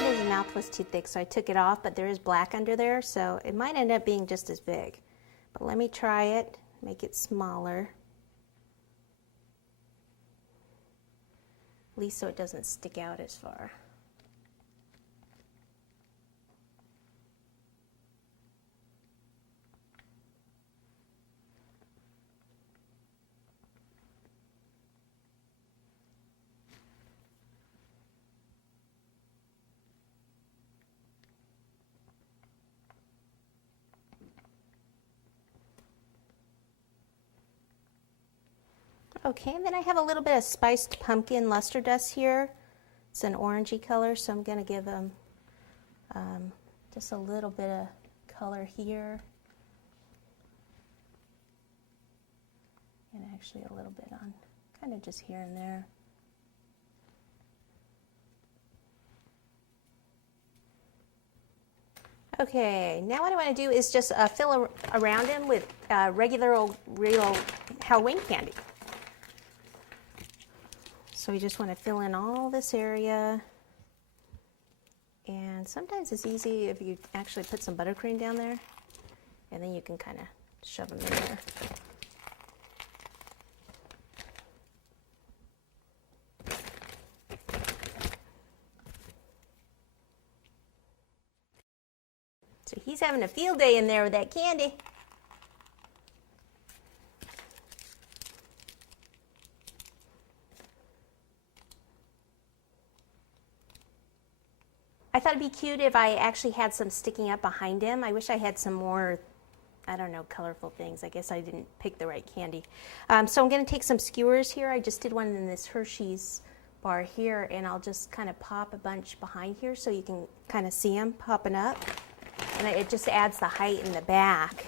decided his mouth was too thick, so I took it off, but there is black under there, so it might end up being just as big. But let me try it, make it smaller. At least so it doesn't stick out as far. Okay, and then I have a little bit of spiced pumpkin luster dust here. It's an orangey color, so I'm going to give them just a little bit of color here. And actually a little bit on, kind of just here and there. Okay, now what I want to do is just fill around him with regular old real Halloween candy. So we just want to fill in all this area. And sometimes it's easy if you actually put some buttercream down there, and then you can kind of shove them in there. So he's having a field day in there with that candy. I thought it'd be cute if I actually had some sticking up behind him. I wish I had some more, I don't know, colorful things. I guess I didn't pick the right candy. So I'm going to take some skewers here. I just did one in this Hershey's bar here, and I'll just kind of pop a bunch behind here so you can kind of see them popping up. And it just adds the height in the back.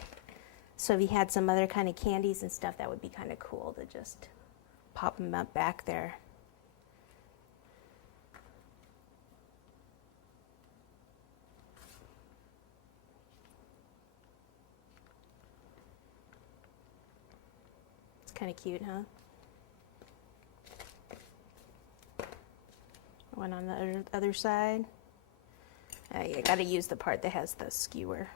So if you had some other kind of candies and stuff, that would be kind of cool to just pop them up back there. Kind of cute, huh? One on the other side. You got to use the part that has the skewer.